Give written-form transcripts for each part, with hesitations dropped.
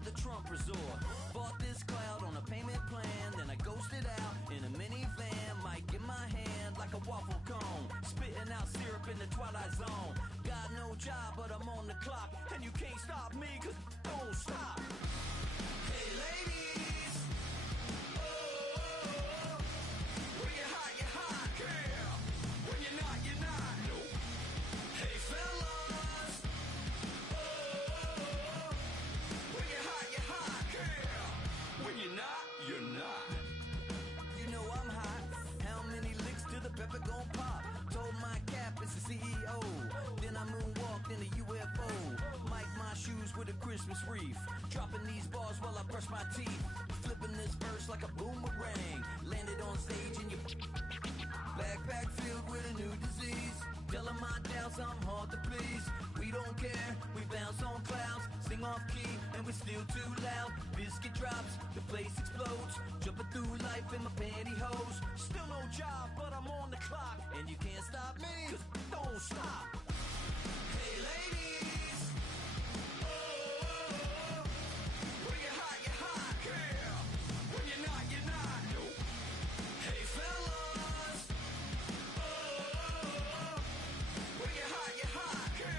at the Trump resort. Bought this cloud on a payment plan, then I ghosted out in a minivan. Mic in my hand like a waffle cone, spitting out syrup in the twilight zone. Got no job, but I'm on the clock, and you can't stop me, cause don't stop. Hey ladies, oh, when you're hot, yeah. When you're not, you're not. Nope. Hey fellas, oh, when you're hot, yeah. When you're not, you're not. You know I'm hot. How many licks till the pepper gon' pop? Told my cap it's the CEO. Then I moonwalked in a UFO. Mic my shoes with a Christmas wreath. Dropping these bars while I brush my teeth. Flipping this verse like a boomerang. Landed on stage in your backpack filled with a new disease. Telling my doubts I'm hard to please. We don't care, we bounce on clouds. Sing off key and we're still too loud. Biscuit drops, the place explodes. Jumping through life in my pantyhose. Still no job, but I'm on the clock. And you can't stop me, cause don't stop. Hey ladies, oh, when you're hot, yeah. When you're not, you're not. Nope. Hey fellas, oh, when you're hot, yeah.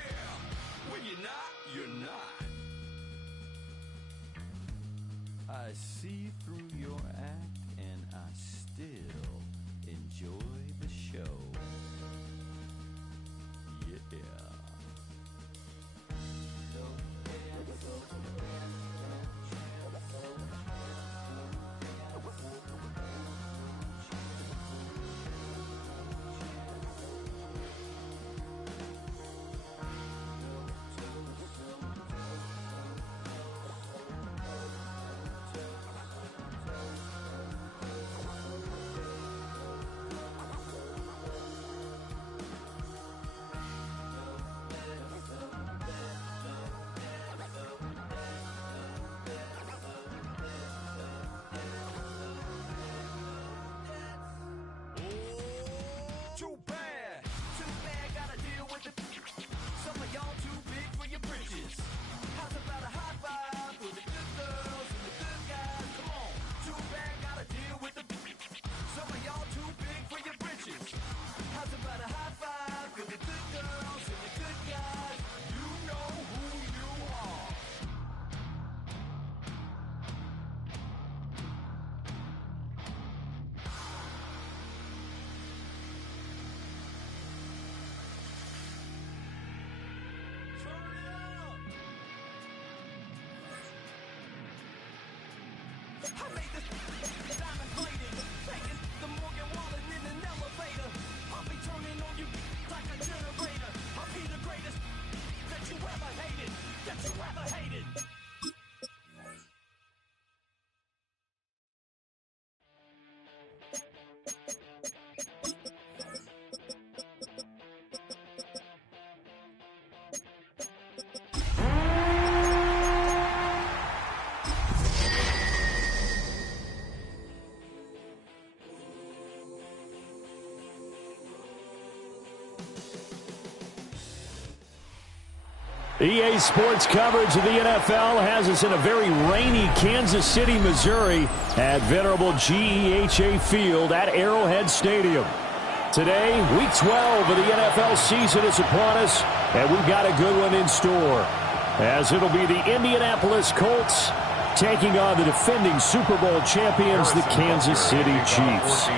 When you're not, you're not. I see through your act and I still enjoy the show. Yeah. Too bad, gotta deal with it. Some of y'all too big for your britches. How's about a high five for the good girls and the good guys? Come on, too bad, gotta deal with it. Some of y'all too big for your britches. How's about a high five for the good girls and the good guys? You know who you are. I made this diamond plated, taking the Morgan Wallen in an elevator. I'll be turning on you like a generator. I'll be the greatest that you ever hated. EA Sports coverage of the NFL has us in a very rainy Kansas City, Missouri at venerable GEHA Field at Arrowhead Stadium. Today, Week 12 of the NFL season is upon us, and we've got a good one in store, as it'll be the Indianapolis Colts taking on the defending Super Bowl champions, the Kansas City Chiefs.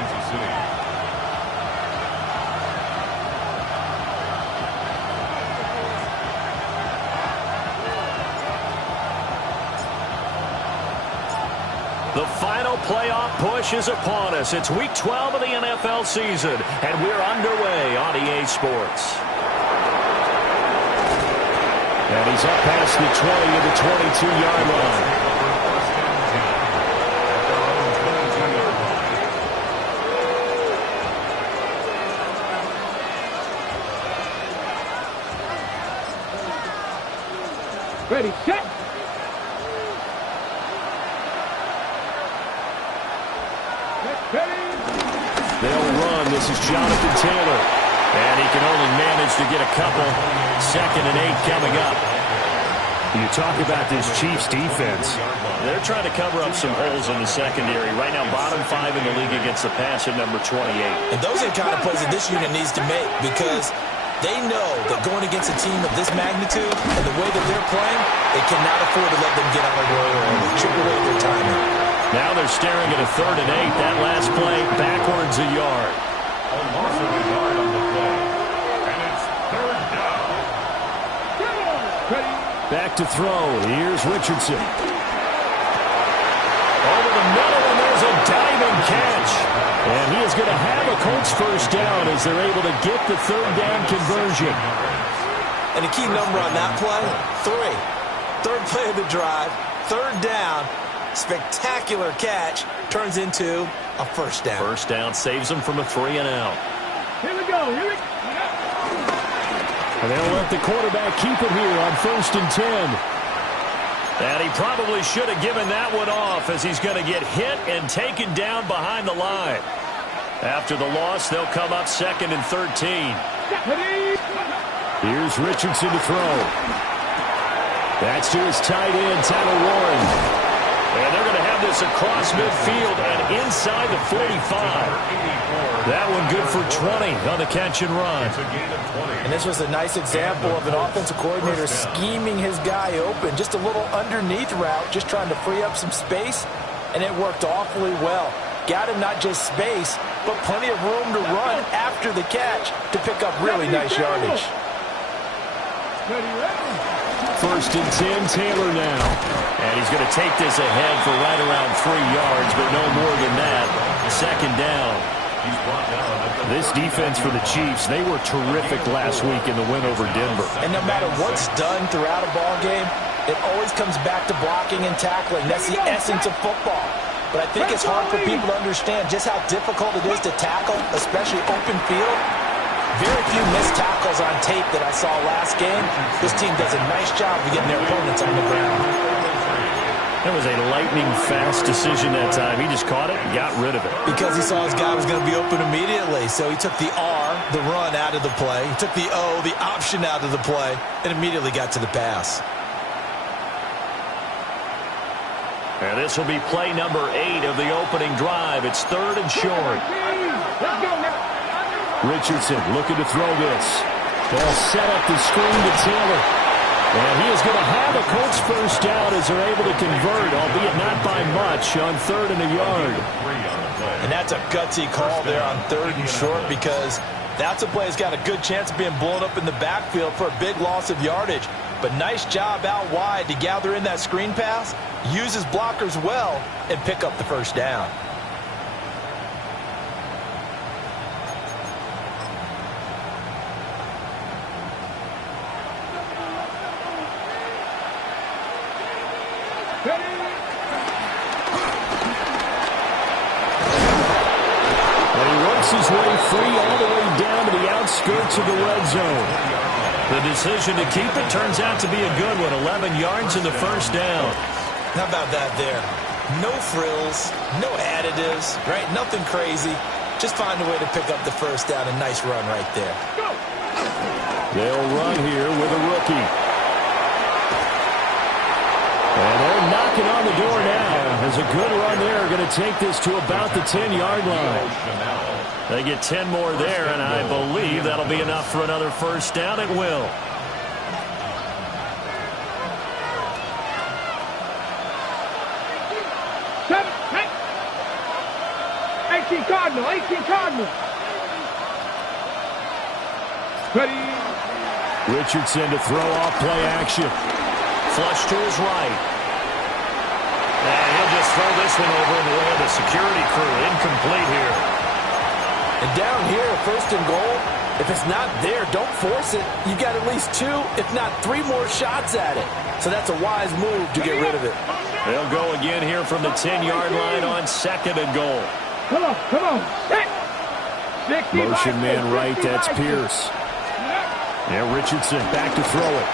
The final playoff push is upon us. It's Week 12 of the NFL season, and we're underway on EA Sports. And he's up past the 20 of the 22-yard line. Ready, set. They'll run. This is Jonathan Taylor. And he can only manage to get a couple. 2nd and 8 coming up. You talk about this Chiefs defense. They're trying to cover up some holes in the secondary. Right now, bottom 5 in the league against the pass at number 28. And those are the kind of plays that this unit needs to make because they know that going against a team of this magnitude and the way that they're playing, they cannot afford to let them get on the road early. Chip away their timing. Now they're staring at a 3rd and 8. That last play, backwards a yard. A loss of a yard on the play. And it's 3rd down. Back to throw. Here's Richardson. Over the middle, and there's a diving catch. And he is going to have a Colts first down as they're able to get the 3rd down conversion. And the key number on that play, 3. 3rd play of the drive, 3rd down, spectacular catch, turns into a first down. First down saves them from a 3 and out. Here we go. Here we go. And they'll let the quarterback keep it here on 1st and 10. And he probably should have given that one off as he's going to get hit and taken down behind the line. After the loss, they'll come up 2nd and 13. Here's Richardson to throw. That's to his tight end, Tyler Warren. And they're going to have this across midfield and inside the 45. That one good for 20 on the catch and run. And this was a nice example of an offensive coordinator scheming his guy open. Just a little underneath route, just trying to free up some space, and it worked awfully well. Got him not just space, but plenty of room to run after the catch to pick up really nice yardage. 1st and 10, Taylor now. And he's going to take this ahead for right around 3 yards, but no more than that. 2nd down. This defense for the Chiefs, they were terrific last week in the win over Denver. And no matter what's done throughout a ball game, it always comes back to blocking and tackling. That's the essence of football. But I think it's hard for people to understand just how difficult it is to tackle, especially open field. Very few missed tackles on tape that I saw last game. This team does a nice job of getting their opponents on the ground. That was a lightning-fast decision that time. He just caught it and got rid of it. Because he saw his guy was going to be open immediately. So he took the R, the run, out of the play. He took the O, the option, out of the play, and immediately got to the pass. And this will be play number 8 of the opening drive. It's 3rd and short. Let's go now. Richardson looking to throw this. They'll set up the screen to Taylor. And he is going to have a Colts first down as they're able to convert, albeit not by much, on 3rd and a yard. And that's a gutsy call there on 3rd and short because that's a play that's got a good chance of being blown up in the backfield for a big loss of yardage. But nice job out wide to gather in that screen pass, use his blockers well, and pick up the first down. His way free all the way down to the outskirts of the red zone. The decision to keep it turns out to be a good one. 11 yards in the first down. How about that there? No frills, no additives, right? Nothing crazy. Just find a way to pick up the first down. A nice run right there. They'll run here with a rookie. And they're knocking on the door now. There's a good run there. Going to take this to about the 10-yard line. They get 10 more there, and I believe that'll be enough for another first down. It will. Seven, 18 Cardinal, 18 Cardinal. Ready. Richardson to throw off play action. Flush to his right. And he'll just throw this one over in the way of the security crew. Incomplete here. And down here, 1st and goal, if it's not there, don't force it. You got at least 2, if not 3 more shots at it. So that's a wise move to get rid of it. They'll go again here from the 10-yard line on 2nd and goal. Come on, come on. Motion man right, that's Pierce. Yeah, Richardson back to throw it.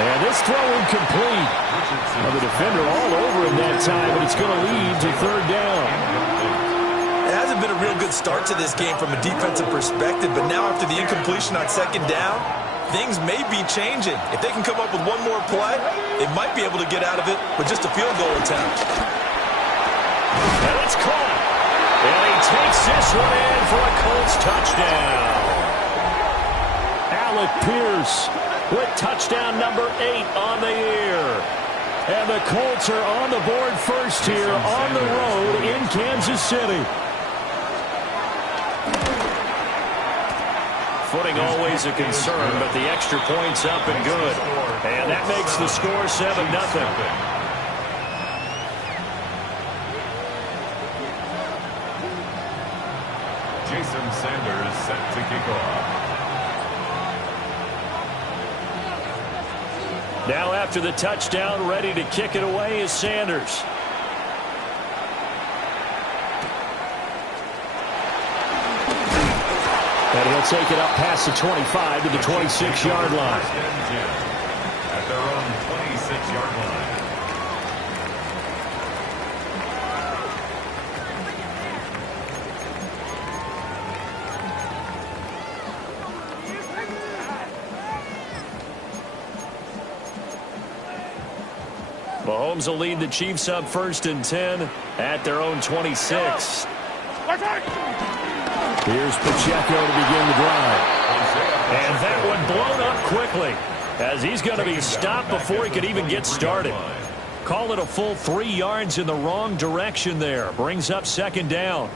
And this throw incomplete. Well, the defender all over him that time, but it's going to lead to 3rd down. It hasn't been a real good start to this game from a defensive perspective, but now after the incompletion on 2nd down, things may be changing. If they can come up with one more play, they might be able to get out of it with just a field goal attempt. And it's caught. And he takes this one in for a Colts touchdown. Alec Pierce with touchdown number 8 on the year. And the Colts are on the board first here on the road in Kansas City. Footing always a concern, but the extra point's up and good. And that makes the score 7-0. Jason Sanders set to kick off. Now after the touchdown, ready to kick it away is Sanders. And he'll take it up past the 25 to the 26-yard line. At their own 26-yard line. Mahomes will lead the Chiefs up 1st and 10 at their own 26. Here's Pacheco to begin the drive. And that one blown up quickly as he's going to be stopped before he could even get started. Call it a full 3 yards in the wrong direction there. Brings up 2nd down.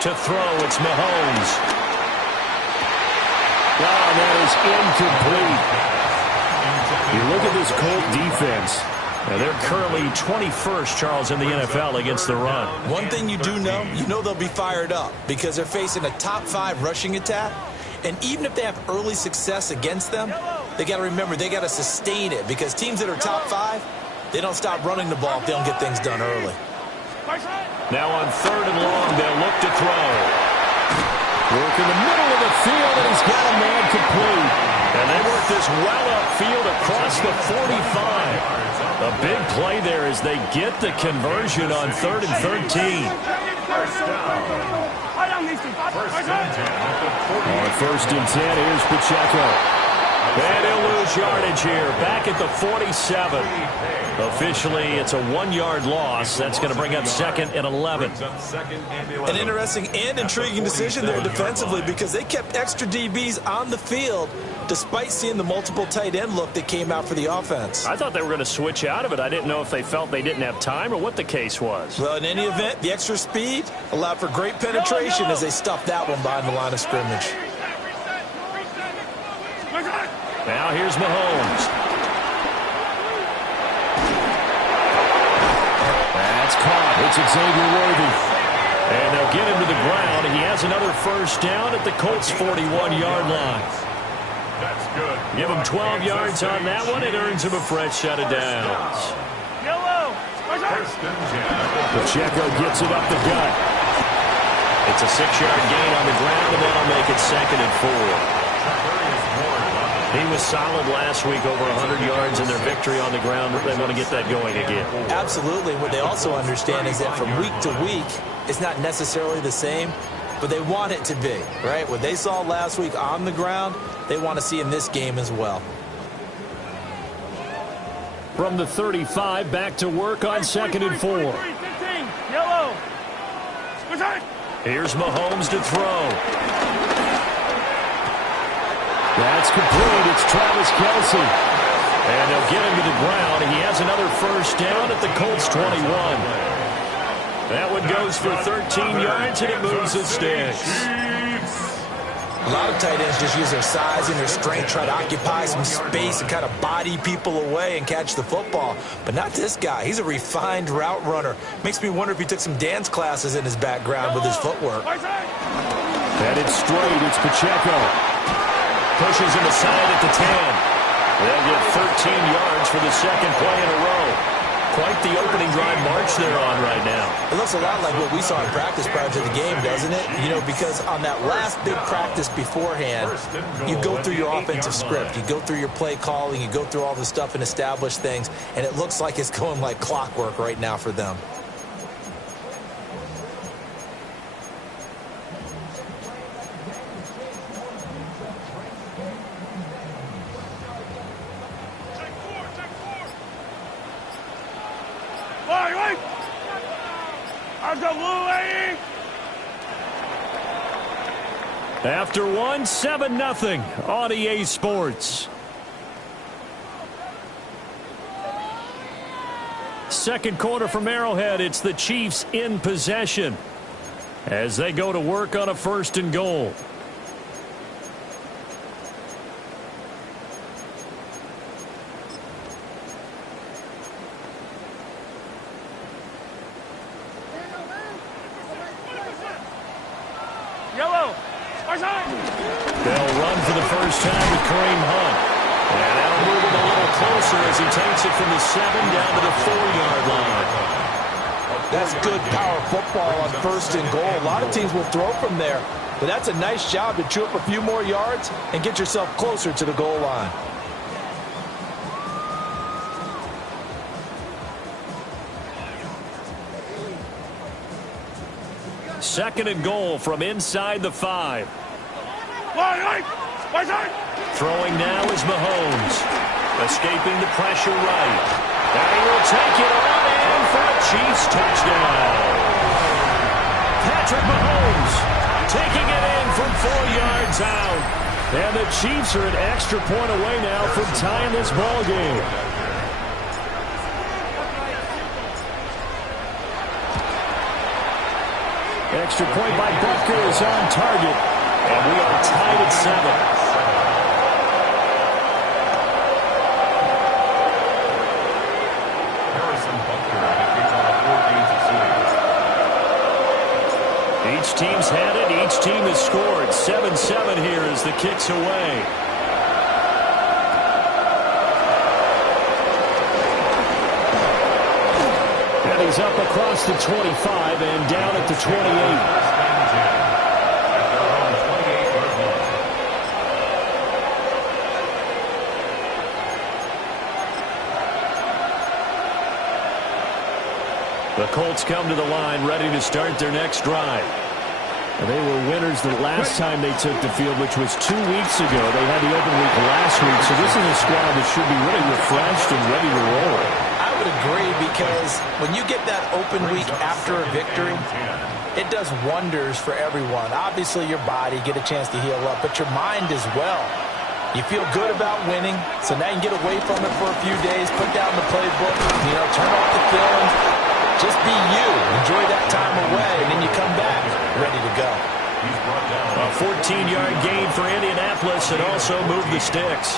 To throw, it's Mahomes. Oh, that is incomplete. You look at this Colt defense. And they're currently 21st, Charles, in the NFL against the run. One thing you do know, they'll be fired up because they're facing a top 5 rushing attack. And even if they have early success against them, they got to remember they got to sustain it because teams that are top 5, they don't stop running the ball if they don't get things done early. Now on 3rd and long, they'll look to throw. Work in the middle of the field, and he's got a man complete. And they work this well upfield across the 45. A big play there as they get the conversion on 3rd and 13. On 1st and 10, here's Pacheco. And he'll lose yardage here, back at the 47. Officially, it's a 1-yard loss. That's going to bring up 2nd and 11. An interesting and intriguing decision there defensively because they kept extra DBs on the field despite seeing the multiple tight end look that came out for the offense. I thought they were going to switch out of it. I didn't know if they felt they didn't have time or what the case was. Well, in any event, the extra speed allowed for great penetration as they stuffed that one behind the line of scrimmage. Now here's Mahomes. That's caught. It's Xavier Worthy. And they'll get him to the ground. He has another 1st down at the Colts' 41-yard line. That's good. Give him 12 yards on that one. It earns him a fresh set of downs. Pacheco gets it up the gut. It's a 6-yard gain on the ground, and that'll make it 2nd and 4. He was solid last week, over 100 yards in their victory on the ground. They want to get that going again. Absolutely. What they also understand is that from week to week, it's not necessarily the same, but they want it to be, right? What they saw last week on the ground, they want to see in this game as well. From the 35, back to work on 2nd and 4. Here's Mahomes to throw. That's complete. It's Travis Kelce. And they'll get him to the ground. He has another 1st down at the Colts' 21. That one goes for 13 yards, and it moves the sticks. A lot of tight ends just use their size and their strength, try to occupy some space and kind of body people away and catch the football. But not this guy. He's a refined route runner. Makes me wonder if he took some dance classes in his background with his footwork. And it's straight. It's Pacheco. Pushes him aside at the 10. They'll get 13 yards for the 2nd play in a row. quite the opening drive march they're on right now. It looks a lot like what we saw in practice prior to the game, doesn't it? You know, because on that last big practice beforehand, you go through your offensive script. You go through your play calling. You go through all the stuff and establish things. And it looks like it's going like clockwork right now for them. After one, 7-0 on EA Sports. Second quarter from Arrowhead, it's the Chiefs in possession as they go to work on a 1st and goal. They'll run for the first time with Kareem Hunt. And that'll move him a little closer as he takes it from the 7 down to the 4-yard line. That's good power football on 1st and goal. A lot of teams will throw from there, but that's a nice job to chew up a few more yards and get yourself closer to the goal line. Second and goal from inside the 5. Throwing now is Mahomes. Escaping the pressure right. And he will take it on in for a Chiefs touchdown. Patrick Mahomes taking it in from 4 yards out. And the Chiefs are an extra point away now from tying this ball game. Extra point by Butker is on target. And we are tied at 7. Each team's had it. Each team has scored. 7-7 here as the kick's away. And he's up across the 25 and down at the 28. The Colts come to the line ready to start their next drive. And they were winners the last time they took the field, which was 2 weeks ago. They had the open week last week, so this is a squad that should be really refreshed and ready to roll. I would agree, because when you get that open week after a victory, it does wonders for everyone. Obviously, your body, get a chance to heal up, but your mind as well. You feel good about winning, so now you can get away from it for a few days, put down the playbook, turn off the film. Just be you. Enjoy that time away, and then you come back ready to go. A 14-yard gain for Indianapolis and also move the sticks.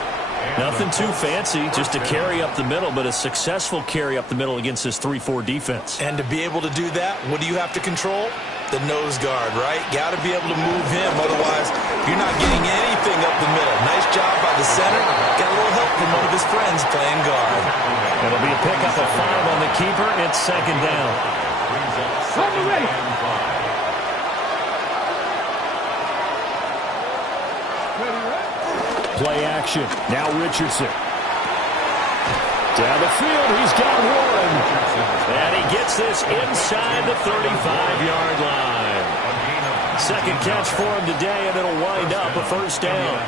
Nothing too fancy, just a carry up the middle, but a successful carry up the middle against this 3-4 defense. And to be able to do that, what do you have to control? The nose guard, right? Got to be able to move him, otherwise you're not getting anything up the middle. Nice job by the center. Got a little help from one of his friends playing guard. It'll be a pickup of 5 on the keeper. It's 2nd down. Play action. Now Richardson. Down the field, he's got one. And he gets this inside the 35-yard line. Second catch for him today, and it'll wind up a 1st down.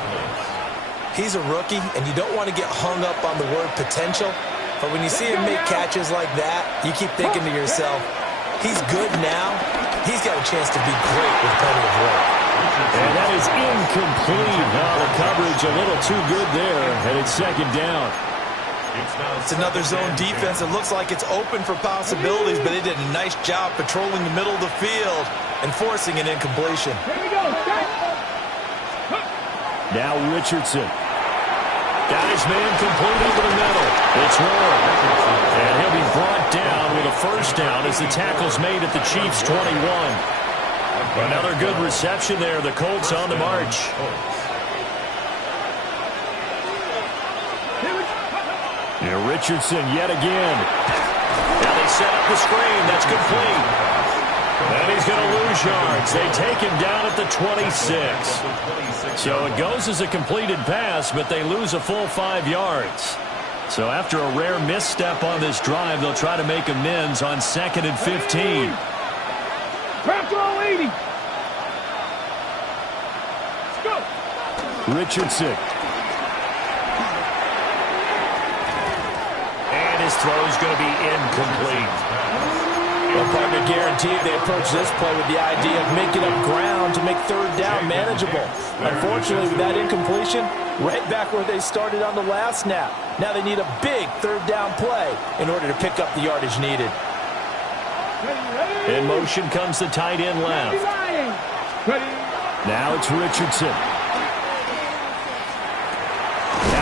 He's a rookie, and you don't want to get hung up on the word potential. But when you see him make catches like that, you keep thinking to yourself, he's good now. He's got a chance to be great with plenty of work. And that is incomplete. Now the coverage a little too good there, and it's 2nd down. It's another zone defense. It looks like it's open for possibilities, but they did a nice job patrolling the middle of the field and forcing an incompletion. Now Richardson. Got his man complete over the middle. It's Ward. And he'll be brought down with a 1st down as the tackle's made at the Chiefs' 21. Another good reception there. The Colts on the march. And Richardson yet again. Now they set up the screen. That's complete. And he's going to lose yards. They take him down at the 26. So it goes as a completed pass, but they lose a full 5 yards. So after a rare misstep on this drive, they'll try to make amends on 2nd and 15. Craft all 80. Let's go. Richardson. And his throw is going to be incomplete. Well, partner, guaranteed they approach this play with the idea of making up ground to make 3rd down manageable. Unfortunately, with that incompletion, right back where they started on the last snap. Now they need a big 3rd down play in order to pick up the yardage needed. In motion comes the tight end left. Now it's Richardson.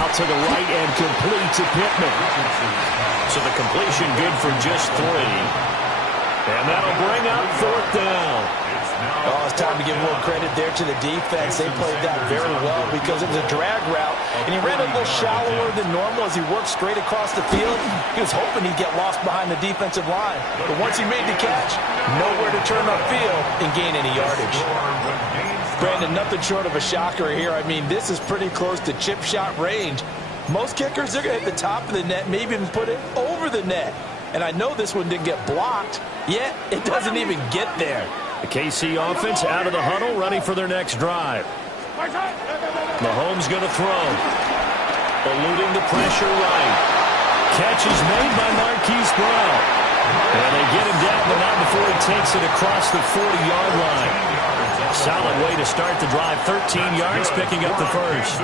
Out to the right and complete to Pittman. So the completion good for just 3. And that'll bring up 4th down. Oh, it's time to give a little credit there to the defense. They played that very well because it was a drag route, and he ran a little shallower than normal as he worked straight across the field. He was hoping he'd get lost behind the defensive line. But once he made the catch, nowhere to turn upfield and gain any yardage. Brandon, nothing short of a shocker here. I mean, this is pretty close to chip shot range. Most kickers, they're going to hit the top of the net, maybe even put it over the net. And I know this one didn't get blocked, yet it doesn't even get there. The KC offense out of the huddle, ready for their next drive. Mahomes going to throw. Eluding the pressure right. Catch is made by Marquise Brown. And they get him down, but not before he takes it across the 40-yard line. Solid way to start the drive. 13 yards, picking up the first.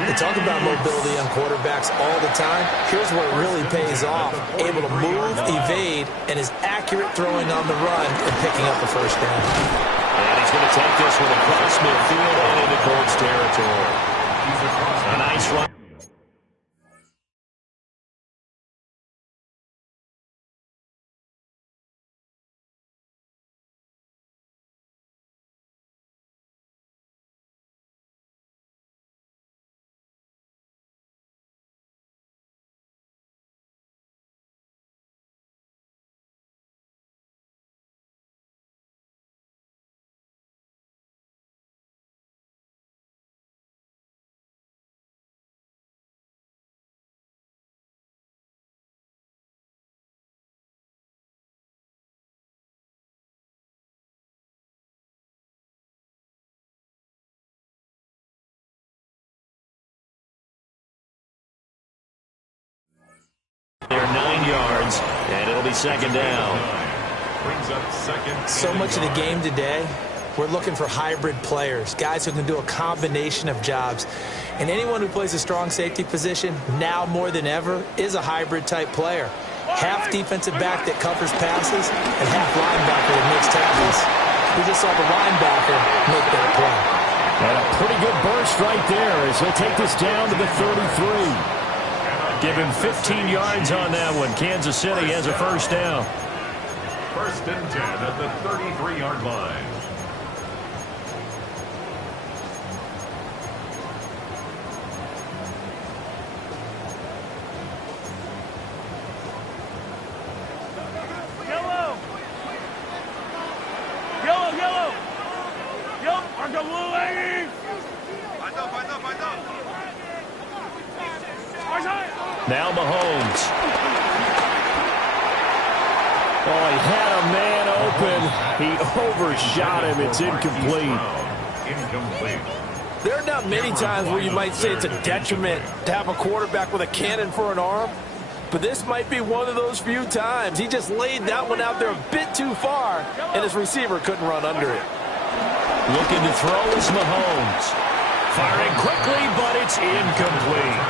They talk about mobility on quarterbacks all the time. Here's where it really pays off. Able to move, evade, and is accurate throwing on the run and picking up the first down. And he's going to take this one across midfield and into Colts territory. A nice run. They're 9 yards, and it'll be 2nd down. So much of the game today, we're looking for hybrid players, guys who can do a combination of jobs. And anyone who plays a strong safety position, now more than ever, is a hybrid-type player. Half defensive back that covers passes and half linebacker that makes tackles. We just saw the linebacker make that play. And a pretty good burst right there as he'll take this down to the 33. Give him 15 yards on that one. Kansas City has a first down. 1st and 10 at the 33-yard line. Now Mahomes. Oh, he had a man open. He overshot him. It's incomplete. Incomplete. There are not many times where you might say it's a detriment to have a quarterback with a cannon for an arm, but this might be one of those few times. He just laid that one out there a bit too far, and his receiver couldn't run under it. Looking to throw is Mahomes. Firing quickly, but it's incomplete.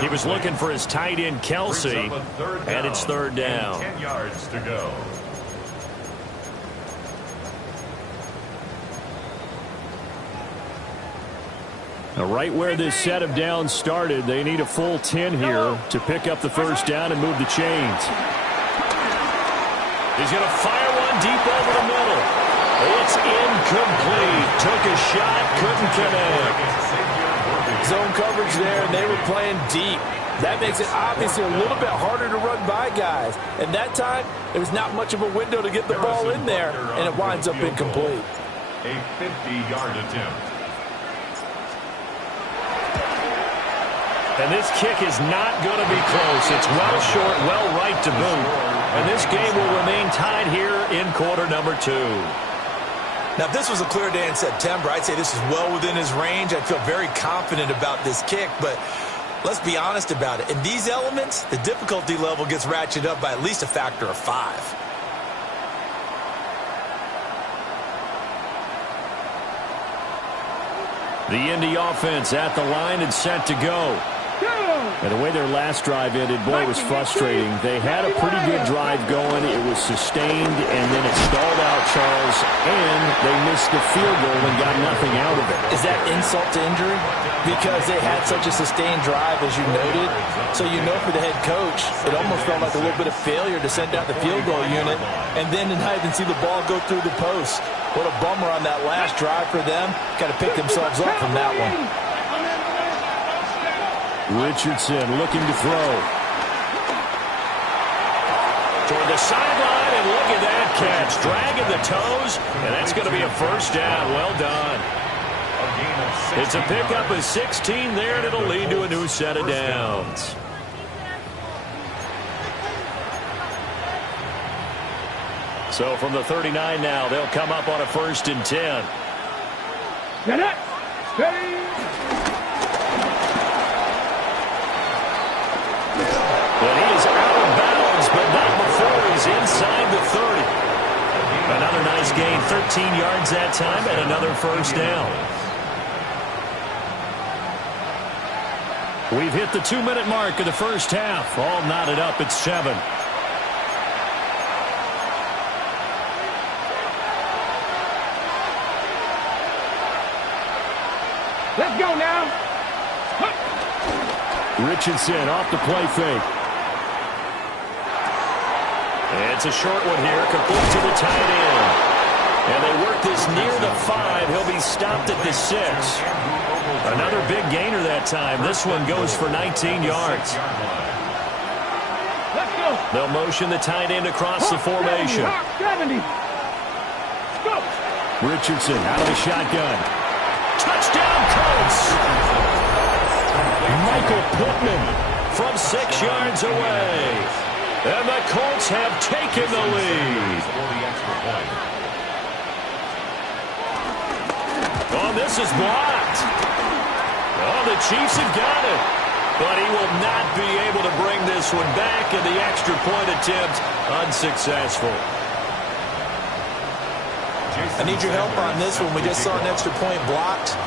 He was looking for his tight end, Kelsey, and it's 3rd down. 10 yards to go. Now, right where this set of downs started, they need a full 10 here to pick up the first down and move the chains. He's going to fire one deep over the middle. It's incomplete. Took a shot, couldn't connect. Zone coverage there, and they were playing deep. That makes it obviously a little bit harder to run by guys. And that time, there was not much of a window to get the ball in there, and it winds up incomplete. A 50-yard attempt. And this kick is not going to be close. It's well short, well right to boot. And this game will remain tied here in quarter number 2. Now, if this was a clear day in September, I'd say this is well within his range. I'd feel very confident about this kick, but let's be honest about it. In these elements, the difficulty level gets ratcheted up by at least a factor of 5. The Indy offense at the line and set to go. And the way their last drive ended, boy, it was frustrating. They had a pretty good drive going. It was sustained, and then it stalled out, Charles, and they missed the field goal and got nothing out of it. Is that insult to injury? Because they had such a sustained drive, as you noted. So you know for the head coach, it almost felt like a little bit of failure to send out the field goal unit and then to not even see the ball go through the post. What a bummer on that last drive for them. Got to pick themselves up from that one. Richardson looking to throw. Toward the sideline, and look at that catch. Dragging the toes, and that's going to be a first down. Well done. It's a pickup of 16 there, and it'll lead to a new set of downs. So from the 39 now, they'll come up on a 1st and 10. Get it. Steady. And he is out of bounds, but not before he's inside the 30. Another nice gain, 13 yards that time, and another first down. We've hit the 2-minute mark of the first half. All knotted up at 7. Let's go now. Richardson off the play fake. It's a short one here, complete to the tight end. And they work this near the 5. He'll be stopped at the 6. Another big gainer that time. This one goes for 19 yards. Let's go. They'll motion the tight end across the formation. 70. Go. Richardson out of the shotgun. Touchdown, Colts! Michael Pittman From 6 yards away. And the Colts have taken the lead. Oh, this is blocked. Oh, the Chiefs have got it. But he will not be able to bring this one back, and the extra point attempt unsuccessful. I need your help on this one. We just saw an extra point blocked.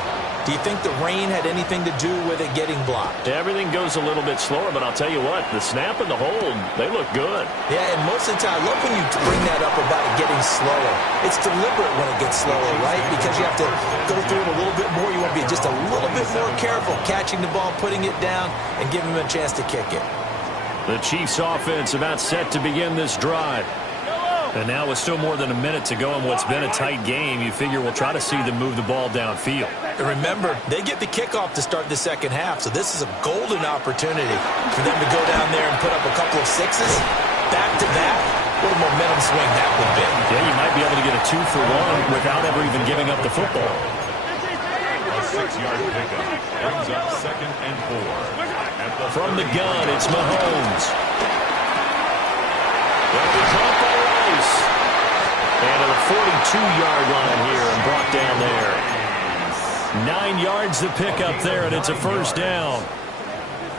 Do you think the rain had anything to do with it getting blocked? Everything goes a little bit slower, but I'll tell you what, the snap and the hold, they look good. Yeah, and most of the time, I love when you bring that up about it getting slower. It's deliberate when it gets slower, right? Because you have to go through it a little bit more. You want to be just a little bit more careful catching the ball, putting it down, and giving him a chance to kick it. The Chiefs offense about set to begin this drive. And now with still more than a minute to go in what's been a tight game, you figure we'll try to see them move the ball downfield. And remember, they get the kickoff to start the second half, so this is a golden opportunity for them to go down there and put up a couple of sixes back-to-back. What a momentum swing that would be. Yeah, you might be able to get a 2-for-1 without ever even giving up the football. A 6-yard pickup brings up 2nd and 4. From the gun, it's Mahomes. They'll be caught by Rice. And to the 42-yard line here and brought down there. 9 yards to pick up there, and it's a first down.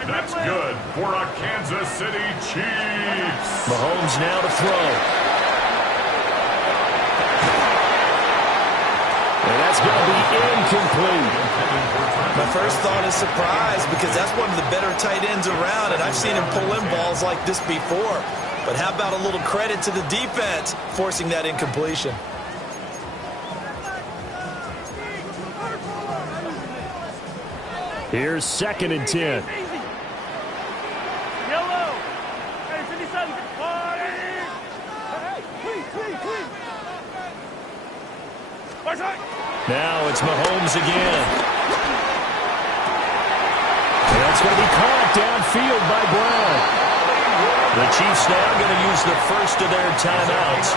That's good for a Kansas City Chiefs. Mahomes now to throw. And that's going to be incomplete. My first thought is surprise because that's one of the better tight ends around, and I've seen him pull in balls like this before. But how about a little credit to the defense forcing that incompletion? Here's 2nd and 10. Yellow. Hey, 57. Party. Hey, clean. Watch out. Now it's Mahomes again. And that's going to be caught. downfield by Brown. The Chiefs now going to use the first of their timeouts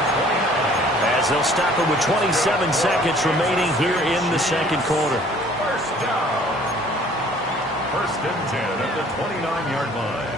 as they'll stop it with 27 seconds remaining here in the second quarter. First down. First and 10 at the 29-yard line.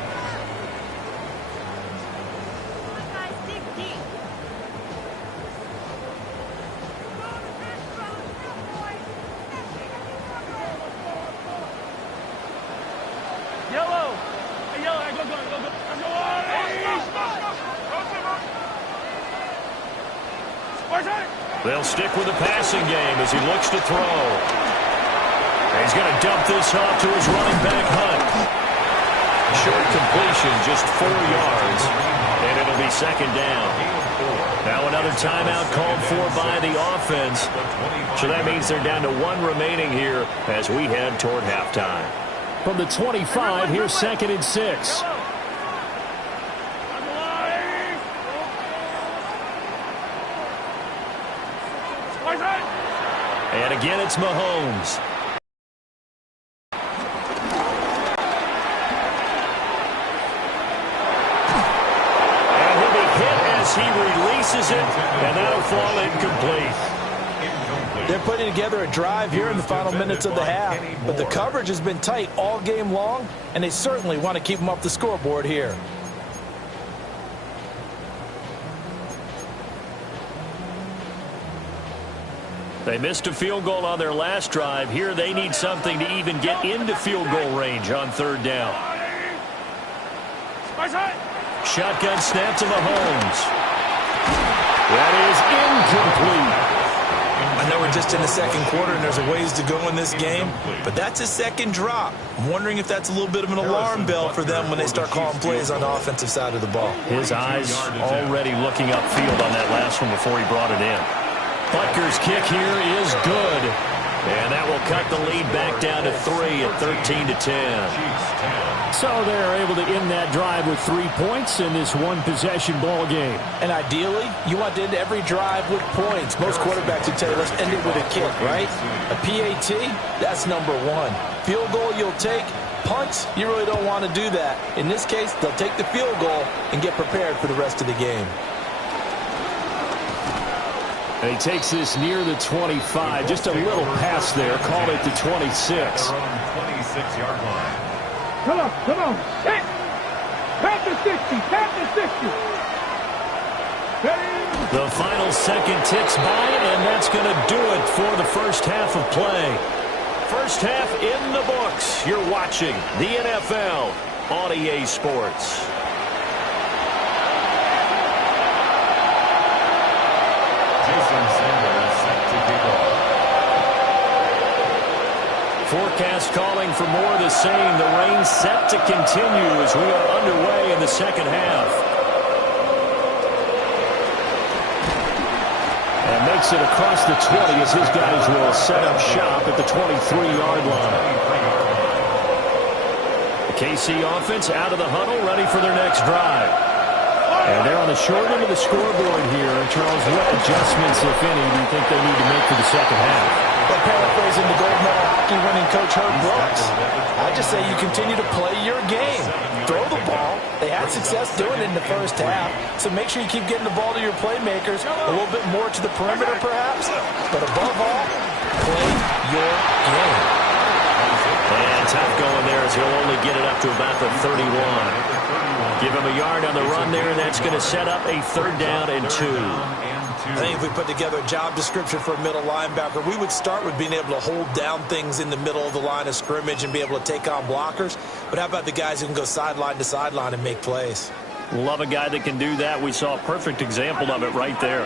They'll stick with the passing game as he looks to throw. And he's going to dump this off to his running back, Hunt. Short completion, just 4 yards, and it'll be second down. Now another timeout called for by the offense. So that means they're down to 1 remaining here as we head toward halftime. From the 25, here's 2nd and 6. And again, it's Mahomes. And he'll be hit as he releases it, and that'll fall incomplete. They're putting together a drive here in the final minutes of the half, but the coverage has been tight all game long, and they certainly want to keep them off the scoreboard here. They missed a field goal on their last drive. Here they need something to even get into field goal range on 3rd down. Shotgun snap to Mahomes. That is incomplete. I know we're just in the second quarter and there's a ways to go in this game, but that's a second drop. I'm wondering if that's a little bit of an alarm bell for them when they start calling plays on the offensive side of the ball. His eyes already looking upfield on that last one before he brought it in. Butker's kick here is good. And that will cut the lead back down to 3 at 13-10. So they're able to end that drive with 3 points in this one-possession ball game. And ideally, you want to end every drive with points. Most quarterbacks would tell you, let's end it with a kick, right? A PAT, that's number 1. Field goal you'll take. Punts, you really don't want to do that. In this case, they'll take the field goal and get prepared for the rest of the game. And he takes this near the 25. Just a little pass there. Called it the 26. 26-yard line. Come on. Hit. Tap the 60. Ready? The final second ticks by, and that's going to do it for the first half of play. First half in the books. You're watching the NFL on EA Sports. Forecast calling for more of the same. The rain set to continue as we are underway in the second half. And makes it across the 20 as his guys will set up shop at the 23-yard line. The KC offense out of the huddle, ready for their next drive. And they're on the short end of the scoreboard here. Charles, what adjustments, if any, do you think they need to make for the second half? Well, paraphrasing the gold medal hockey winning coach Herb Brooks, I just say you continue to play your game. Throw the ball. They had success doing it in the first half, so make sure you keep getting the ball to your playmakers, a little bit more to the perimeter perhaps, but above all, play your game. And tough going there as he'll only get it up to about the 31. Give him a yard on the run there, and that's going to set up a 3rd down and 2. I think if we put together a job description for a middle linebacker, we would start with being able to hold down things in the middle of the line of scrimmage and be able to take on blockers. But how about the guys who can go sideline to sideline and make plays? Love a guy that can do that. We saw a perfect example of it right there.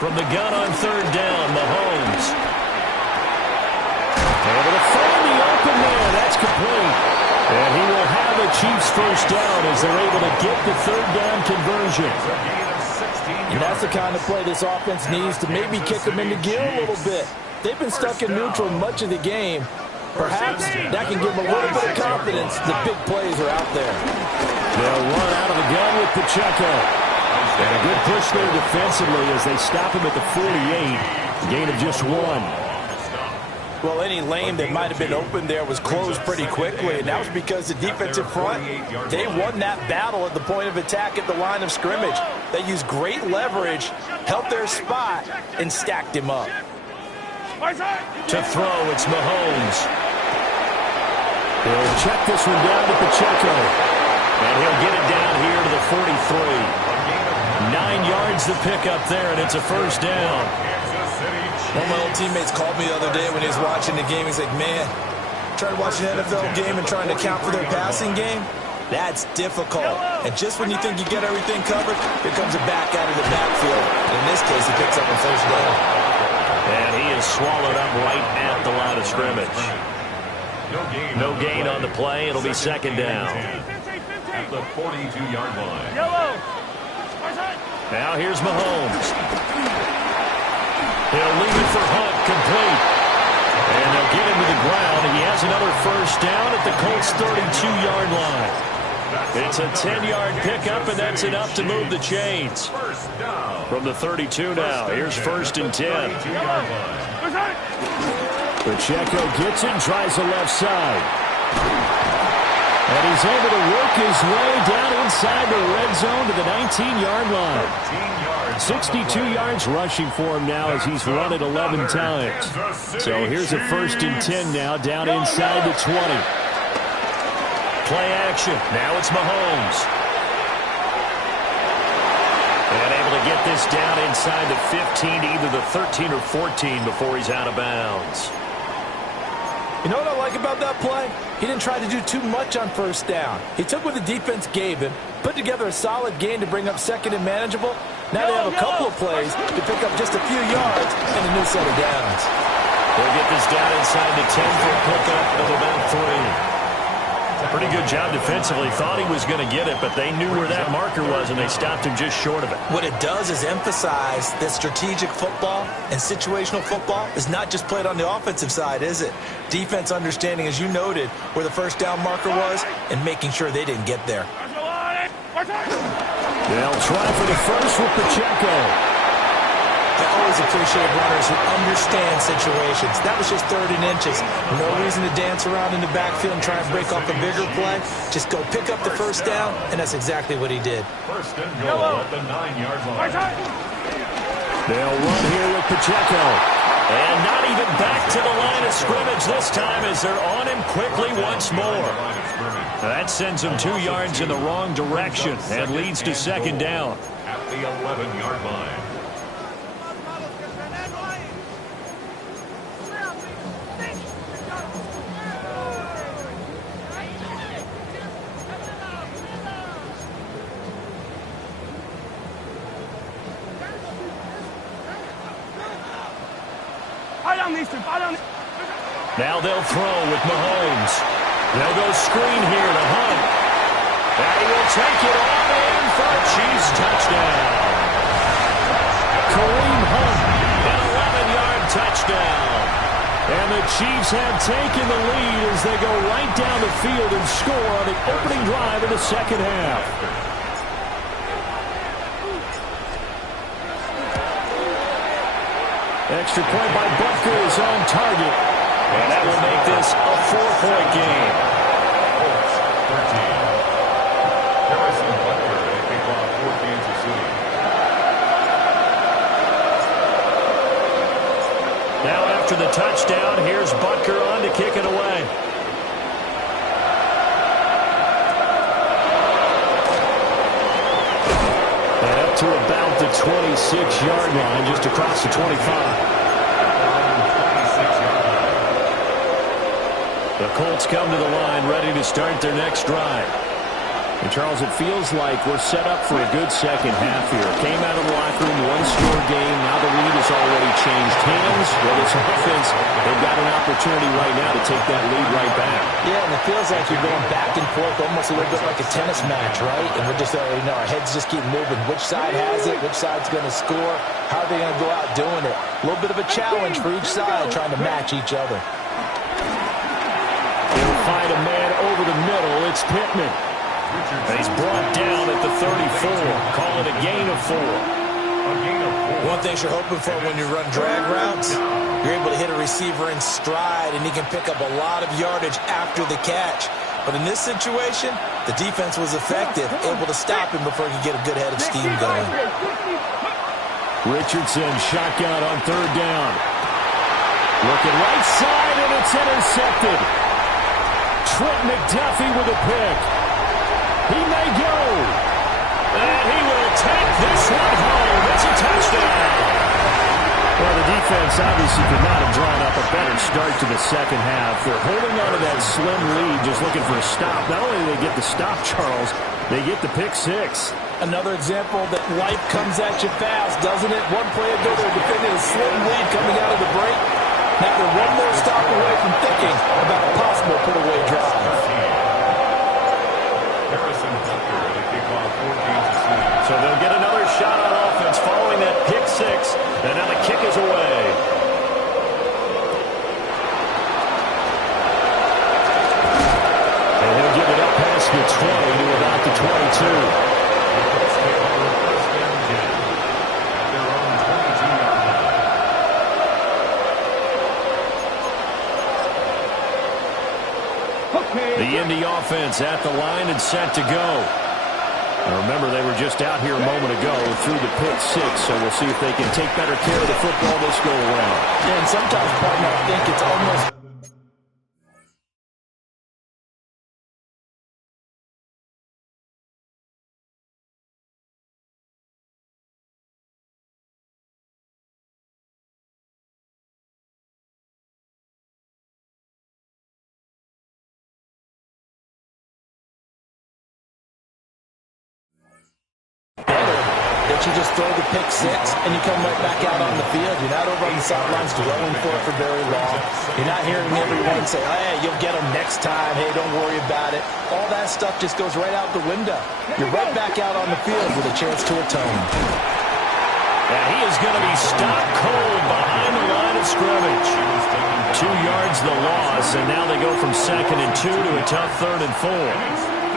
From the gun on 3rd down, Mahomes. Able to find the open man. That's complete. And he will have a Chiefs first down as they're able to get the 3rd down conversion. And that's the kind of play this offense needs to maybe kick them into gear a little bit. They've been stuck in neutral much of the game. Perhaps that can give them a little bit of confidence that big plays are out there. They'll run out of the gun with Pacheco. And a good push there defensively as they stop him at the 48. Gain of just 1. Well, any lane that might have been open there was closed pretty quickly, and that was because the defense in front, they won that battle at the point of attack at the line of scrimmage. They used great leverage, held their spot, and stacked him up. To throw, it's Mahomes. He'll check this one down to Pacheco. And he'll get it down here to the 43. 9 yards to pick up there, and it's a first down. One of my old teammates called me the other day when he was watching the game. He's like, man, trying to watch an NFL game and trying to account for their passing game, that's difficult. And just when you think you get everything covered, here comes a back out of the backfield. And in this case, he picks up a first down. And he is swallowed up right at the line of scrimmage. No gain on the play. It'll be second down. At the 42-yard line. Now here's Mahomes. He'll leave it for Hunt, complete. And they'll get him to the ground. He has another first down at the Colts' 32-yard line. It's a 10-yard pickup, and that's enough to move the chains. From the 32 now, here's first and 10. Pacheco gets it and tries the left side. And he's able to work his way down inside the red zone to the 19-yard line. 62 yards rushing for him now as he's run it 11 times. So here's a first and 10 now down inside the 20. Play action. Now it's Mahomes. And able to get this down inside the 15 to either the 13 or 14 before he's out of bounds. You know what I like about that play? He didn't try to do too much on first down. He took what the defense gave him, put together a solid gain to bring up second and manageable. Now they have a couple of plays to pick up just a few yards and a new set of downs. They'll get this down inside the 10 for a pickup of about 3. Pretty good job defensively. Thought he was going to get it, but they knew where that marker was, and they stopped him just short of it. What it does is emphasize that strategic football and situational football is not just played on the offensive side, is it? Defense understanding, as you noted, where the first down marker was and making sure they didn't get there. They'll try for the first with Pacheco. I always appreciate runners who understand situations. That was just 3rd and inches. No reason to dance around in the backfield and try and break off a bigger play. Just go pick up the first down, and that's exactly what he did. First and goal at the 9-yard line. They'll run here with Pacheco. And not even back to the line of scrimmage this time as they're on him quickly once more. That sends him 2 yards in the wrong direction and leads to second down. At the 11-yard line. Now they'll throw with Mahomes. They'll go screen here to Hunt. And he will take it on in for a Chiefs touchdown. Kareem Hunt. An 11-yard touchdown. And the Chiefs have taken the lead as they go right down the field and score on the opening drive of the second half. Extra point by Butker is on target. And that will make this a 4-point game. 13. Harrison Butker, a kickoff for Kansas City. Now after the touchdown, here's Butker on to kick it away. And up to about the 26-yard line, just across the 25. The Colts come to the line ready to start their next drive. And, Charles, it feels like we're set up for a good second half here. Came out of the locker room, one-score game. Now the lead has already changed hands. Well, this offense, they've got an opportunity right now to take that lead right back. Yeah, and it feels like you're going back and forth almost a little bit like a tennis match, right? And we're just, our heads just keep moving. Which side has it? Which side's going to score? How are they going to go out doing it? A little bit of a challenge for each side trying to match each other. They'll find a man over the middle. It's Pittman. And he's brought down at the 34. Call it a gain of 4. One thing you're hoping for when you run drag routes, you're able to hit a receiver in stride, and he can pick up a lot of yardage after the catch. But in this situation, the defense was effective, able to stop him before he could get a good head of steam going. Richardson shotgun on third down. Looking right side, and it's intercepted. Trent McDuffie with a pick. He may go. And he will take this one home. It's a touchdown. Well, the defense obviously could not have drawn up a better start to the second half. They're holding on to that slim lead, just looking for a stop. Not only do they get the stop, Charles, they get the pick six. Another example that life comes at you fast, doesn't it? One play ago, they're defending a slim lead coming out of the break. Now they're one more stop away from thinking about a possible put-away drive. So they'll get another shot on offense following that pick six, and now the kick is away. And he'll give it up past the 20 to about the 22. The Indy offense at the line and set to go. And remember, they were just out here a moment ago through the pick six, so we'll see if they can take better care of the football this go around. Yeah, and sometimes, partner, I think it's almost... that you just throw the pick six and you come right back out on the field. You're not over on the sidelines dwelling for it for very long. You're not hearing everyone say, hey, you'll get them next time. Hey, don't worry about it. All that stuff just goes right out the window. You're right back out on the field with a chance to atone. And he is going to be stopped cold behind the line of scrimmage. 2 yards the loss, and now they go from 2nd and 2 to a tough 3rd and 4.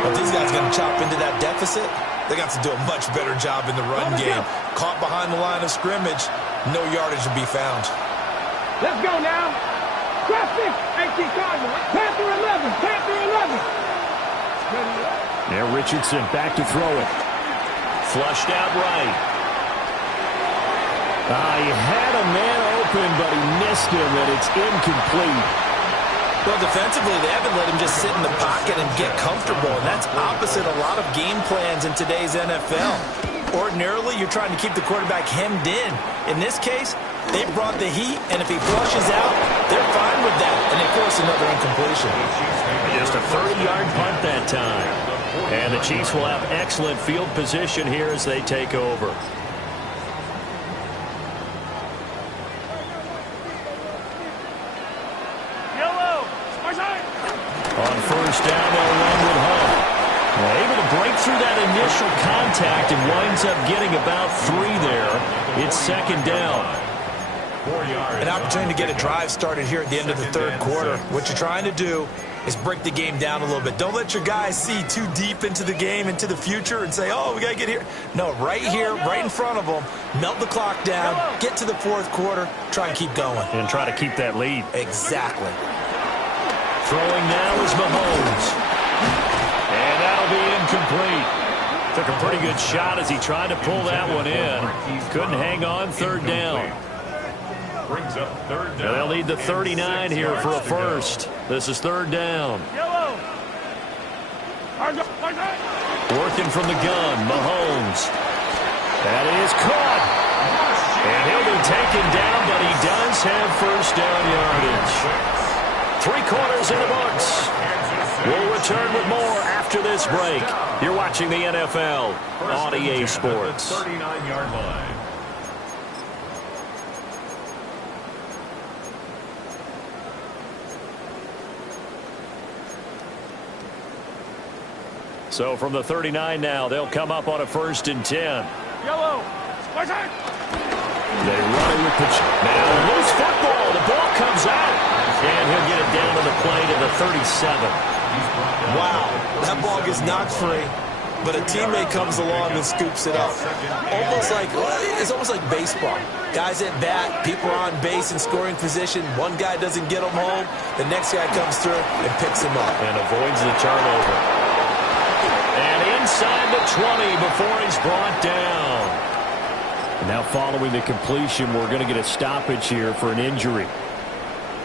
Well, if these guys are going to chop into that deficit, they got to do a much better job in the run game. Caught behind the line of scrimmage, no yardage to be found. Let's go now. Traffic, 18 Cardinals. Panther 11, Panther 11. Now Richardson back to throw it. Flushed out right. He had a man open, but he missed him, and it's incomplete. Well, defensively, they haven't let him just sit in the pocket and get comfortable, and that's opposite a lot of game plans in today's NFL. Ordinarily, you're trying to keep the quarterback hemmed in. In this case, they brought the heat, and if he flushes out, they're fine with that, and they force another incompletion. Just a 30-yard punt that time. And the Chiefs will have excellent field position here as they take over. On first down, they'll run with Hunt. Able to break through that initial contact and winds up getting about 3 there. It's 2nd down. An opportunity to get a drive started here at the end of the 3rd quarter. What you're trying to do is break the game down a little bit. Don't let your guys see too deep into the game, into the future, and say, oh, we got to get here. No, right here, right in front of them, melt the clock down, get to the 4th quarter, try and keep going. And try to keep that lead. Exactly. Throwing now is Mahomes. And that'll be incomplete. Took a pretty good shot as he tried to pull that one in. Couldn't hang on 3rd down. Brings up 3rd down. And they'll need the 39 here for a first. This is 3rd down. Working from the gun, Mahomes. That is caught. And he'll be taken down, but he does have first down yardage. 3 quarters in the books. We'll return with more after this break. You're watching the NFL on EA Sports. 39-yard line. So from the 39 now, they'll come up on a 1st and 10. Yellow. They run it with pitch. Now loose football. The ball comes out. And he'll get it down to the play to the 37. Wow, that ball gets knocked free. but a teammate comes along and scoops it up. It's almost like baseball. Guys at bat, people are on base in scoring position. One guy doesn't get them home. The next guy comes through and picks him up. And avoids the turnover. And inside the 20 before he's brought down. And now following the completion, we're going to get a stoppage here for an injury.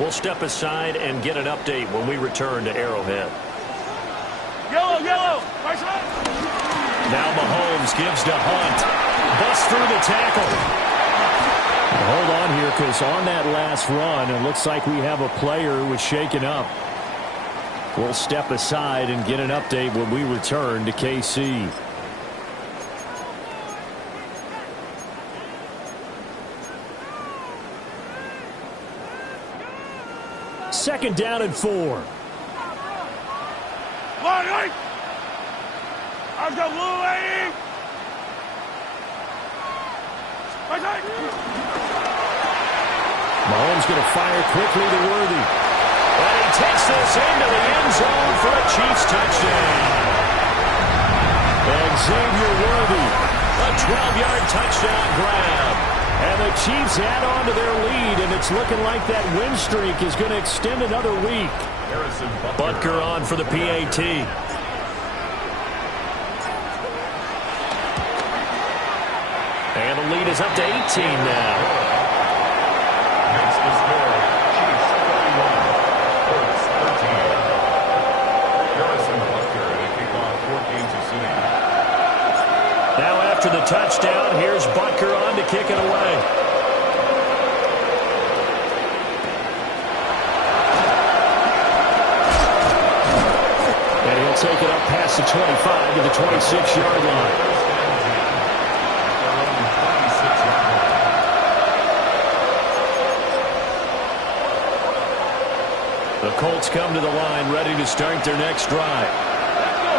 We'll step aside and get an update when we return to Arrowhead. Yellow, yellow. Right side. Now Mahomes gives to Hunt. Busts through the tackle. Hold on here, because on that last run, it looks like we have a player who was shaken up. We'll step aside and get an update when we return to KC. Second down and 4. Line, right. I've got blue lady. Right side. Mahomes going to fire quickly to Worthy. And he takes this into the end zone for a Chiefs touchdown. And Xavier Worthy. A 12-yard touchdown grab. And the Chiefs add on to their lead, and it's looking like that win streak is going to extend another week. Butker on for the PAT. And the lead is up to 18 now. Makes the score. Chiefs 31, Colts 13. Harrison Butker to kick off for Kansas City. Now after the touchdown, here's Butker on to kick it away. And he'll take it up past the 25 to the 26-yard line. The Colts come to the line ready to start their next drive.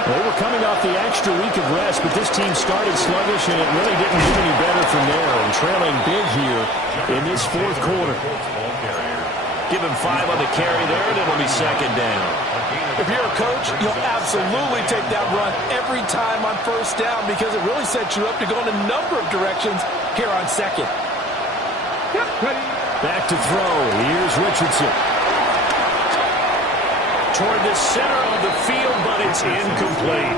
Well, we're coming off the extra week of rest, but this team started sluggish, and it really didn't get any better from there. And trailing big here in this fourth quarter. Give him 5 on the carry there, and it'll be second down. If you're a coach, you'll absolutely take that run every time on first down because it really sets you up to go in a number of directions here on second. Back to throw. Here's Richardson. Toward the center of the field, but it's incomplete.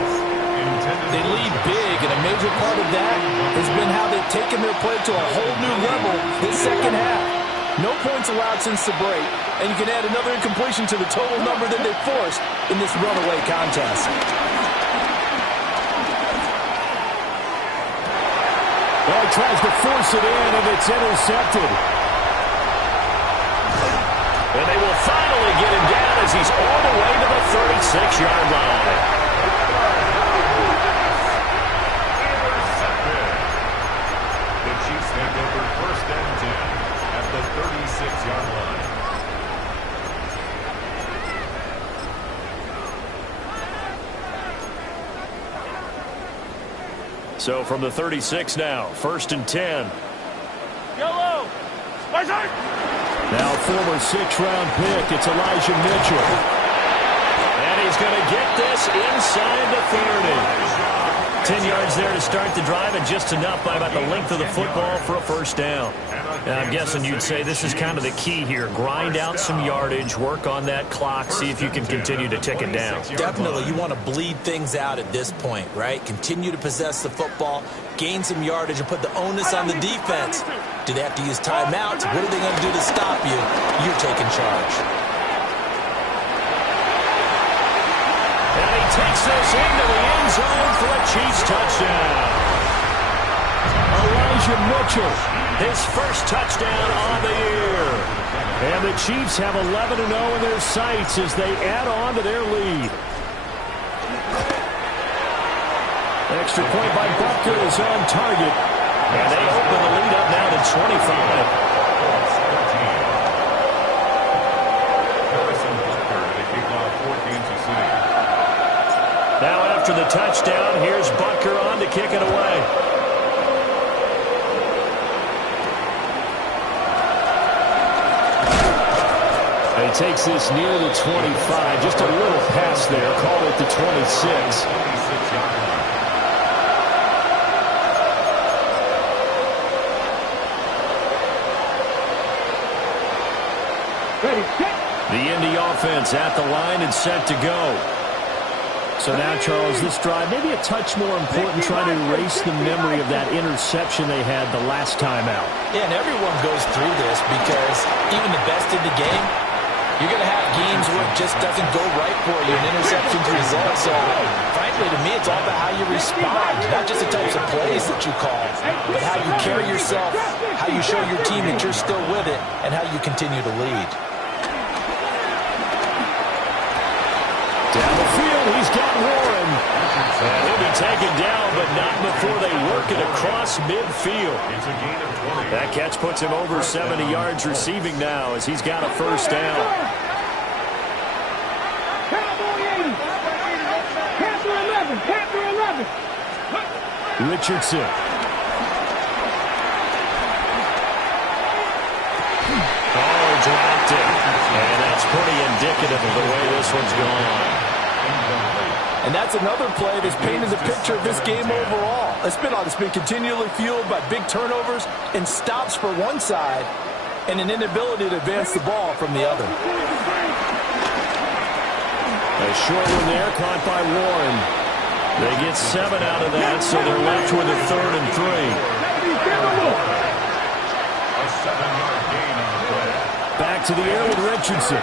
They lead big, and a major part of that has been how they've taken their play to a whole new level this second half. No points allowed since the break, and you can add another incompletion to the total number that they forced in this runaway contest. Well, he tries to force it in, and it's intercepted. And they will finally get him down as he's all the way to the 36-yard line. Intercepted. The Chiefs take over first and 10 at the 36-yard line. So from the 36 now, first and 10. Yellow. Right side. Now former 6th-round pick, it's Elijah Mitchell. And he's going to get this inside the 30. 10 yards there to start the drive, and just enough by about the length of the football for a first down. And I'm guessing you'd say this is kind of the key here. Grind out some yardage, work on that clock, see if you can continue to tick it down. Definitely, you want to bleed things out at this point, right? Continue to possess the football, gain some yardage, and put the onus on the defense. Do they have to use timeouts? What are they going to do to stop you? You're taking charge. And he takes this into the end zone for a Chiefs touchdown. Elijah Mitchell, his first touchdown on the year. And the Chiefs have 11-0 in their sights as they add on to their lead. Extra point by Butker is on target. And they open the lead up now to 25. Harrison Butker to kick off for Kansas City. Now after the touchdown, here's Butker on to kick it away. And he takes this near the 25. Just a little pass there. Call it the 26. The Indy offense at the line and set to go. So now, Charles, this drive maybe a touch more important, trying to erase the memory of that interception they had the last time out. Yeah, and everyone goes through this because even the best in the game, you're going to have games where it just doesn't go right for you, and interceptions result. So, frankly, to me, it's all about how you respond, not just the types of plays that you call, but how you carry yourself, how you show your team that you're still with it, and how you continue to lead. Down the field, he's got Warren. And he'll be taken down, but not before they work it across midfield. It's a gain of 20. That catch puts him over 70 yards receiving now as he's got a first down. Cowboy 80. Panther 11. Panther 11. Richardson. Oh, dropped it. And that's pretty indicative of the way this one's gone. And that's another play that's painted the picture of this game overall. It's been continually fueled by big turnovers and stops for one side and an inability to advance the ball from the other. A short one there, caught by Warren. They get 7 out of that, so they're left with a 3rd and 3. A 7-yard gain on the play. Back to the air with Richardson.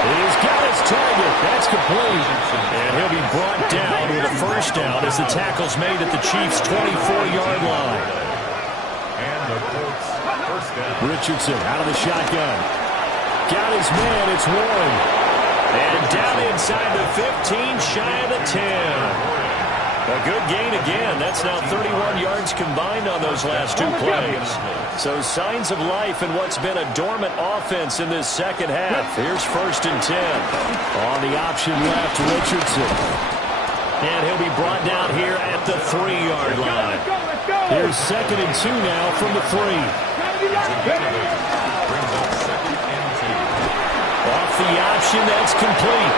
He's got his target. That's complete. And he'll be brought down with a first down as the tackle's made at the Chiefs' 24-yard line. And the Colts first down. Richardson out of the shotgun. Got his man. It's Warren. And down inside the 15, shy of the 10. A good gain again. That's now 31 yards combined on those last 2 plays. So signs of life in what's been a dormant offense in this second half. Here's 1st and 10. On the option left, Richardson. And he'll be brought down here at the 3-yard line. Here's 2nd and 2 now from the 3. Brings up 2nd and 2. Off the option, that's complete.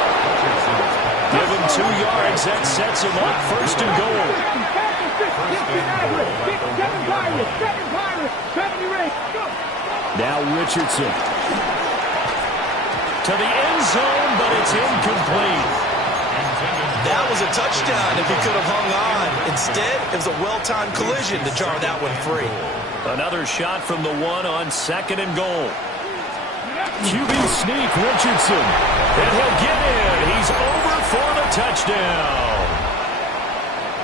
Give him 2 yards. That sets him up 1st and goal. Now Richardson. To the end zone, but it's incomplete. That was a touchdown if he could have hung on. Instead, it was a well-timed collision to jar that one free. Another shot from the 1 on 2nd and goal. QB sneak, Richardson. And he'll get in. He's over for the touchdown.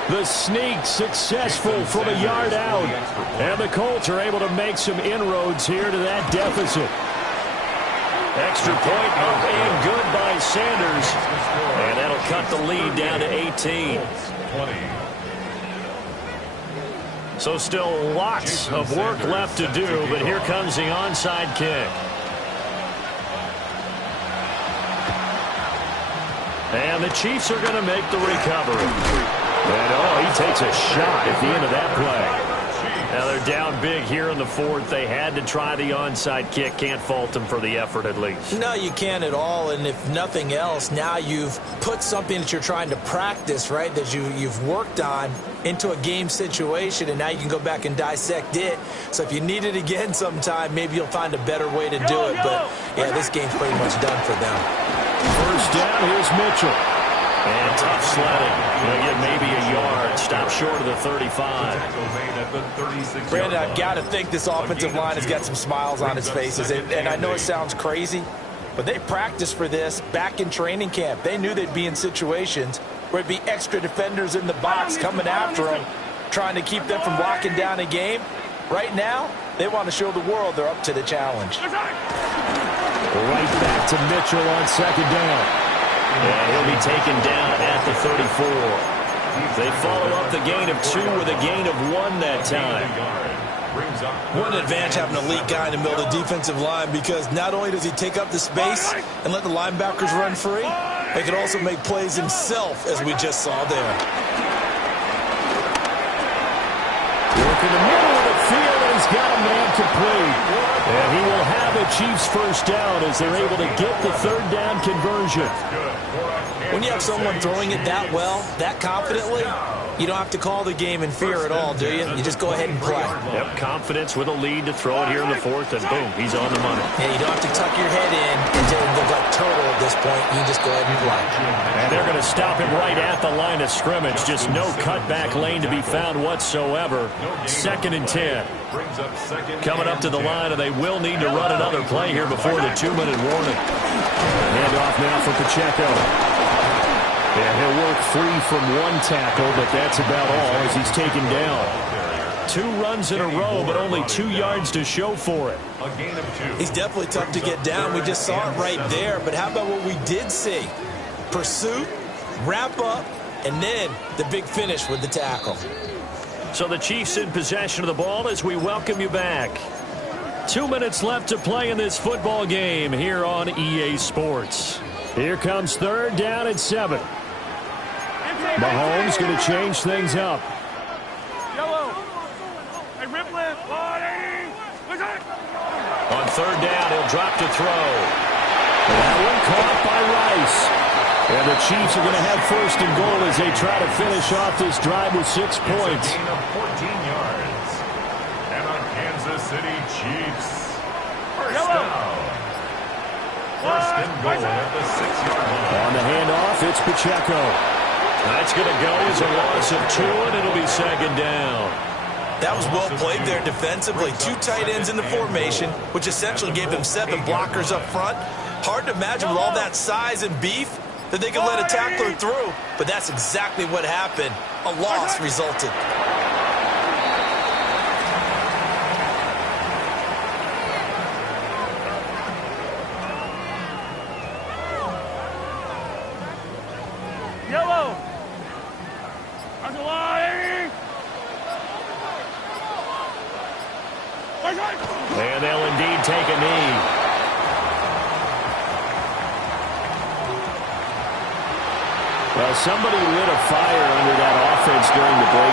The sneak successful from a yard out. And the Colts are able to make some inroads here to that deficit. Extra point up and good by Sanders. And that'll cut the lead down to 18. 20. So still lots of work left to do, but here comes the onside kick. And the Chiefs are going to make the recovery. And, oh, he takes a shot at the end of that play. Now they're down big here in the 4th. They had to try the onside kick. Can't fault them for the effort at least. No, you can't at all. And if nothing else, now you've put something that you're trying to practice, right, that you've worked on into a game situation, and now you can go back and dissect it. So if you need it again sometime, maybe you'll find a better way to do it. But, yeah, this game's pretty much done for them. First down, here's Mitchell. And tough sledding. They'll get maybe a yard. Stop short of the 35. Brandon, I've got to think this offensive line has got some smiles on its faces. And I know it sounds crazy, but they practiced for this back in training camp. They knew they'd be in situations where it'd be extra defenders in the box coming after them, trying to keep them from locking down a game. Right now, they want to show the world they're up to the challenge. Right back to Mitchell on 2nd down. And he'll be taken down at the 34. They follow up the gain of 2 with a gain of 1 that time. What an advantage having an elite guy in the middle of the defensive line, because not only does he take up the space and let the linebackers run free, he can also make plays himself, as we just saw there. Work in the middle of the field, and he's got a man complete. And he will have it Chiefs first down as they're able to get the third down conversion. When you have someone throwing it that well, that confidently, you don't have to call the game in fear at all, do you? You just go ahead and play. Yep, confidence with a lead to throw it here in the fourth, and boom, he's on the money. Yeah, you don't have to tuck your head in and look like turtle at this point. You just go ahead and play. And they're going to stop him right at the line of scrimmage. Just no cutback lane to be found whatsoever. 2nd and 10. Coming up to the line, and they will need to run another play here before the 2-minute warning. Handoff now for Pacheco. And he'll work free from one tackle, but that's about all as he's taken down. 2 runs in a row, but only 2 yards to show for it. He's definitely tough to get down. We just saw it right there. But how about what we did see? Pursuit, wrap up, and then the big finish with the tackle. So the Chiefs in possession of the ball as we welcome you back. 2 minutes left to play in this football game here on EA Sports. Here comes 3rd down and 7. Mahomes going to change things up. On 3rd down, he'll drop to throw. That one caught by Rice. And the Chiefs are going to have 1st and goal as they try to finish off this drive with 6 points. It's a gain of 14 yards. And on Kansas City Chiefs, first down. 1st and goal at the 6-yard line. On the handoff, it's Pacheco. That's going to go as a loss of 2, and it'll be 2nd down. That was well played there defensively. 2 tight ends in the formation, which essentially gave them 7 blockers up front. Hard to imagine with all that size and beef that they could let a tackler through, but that's exactly what happened. A loss resulted. And they'll indeed take a knee. Well, somebody lit a fire under that offense during the break.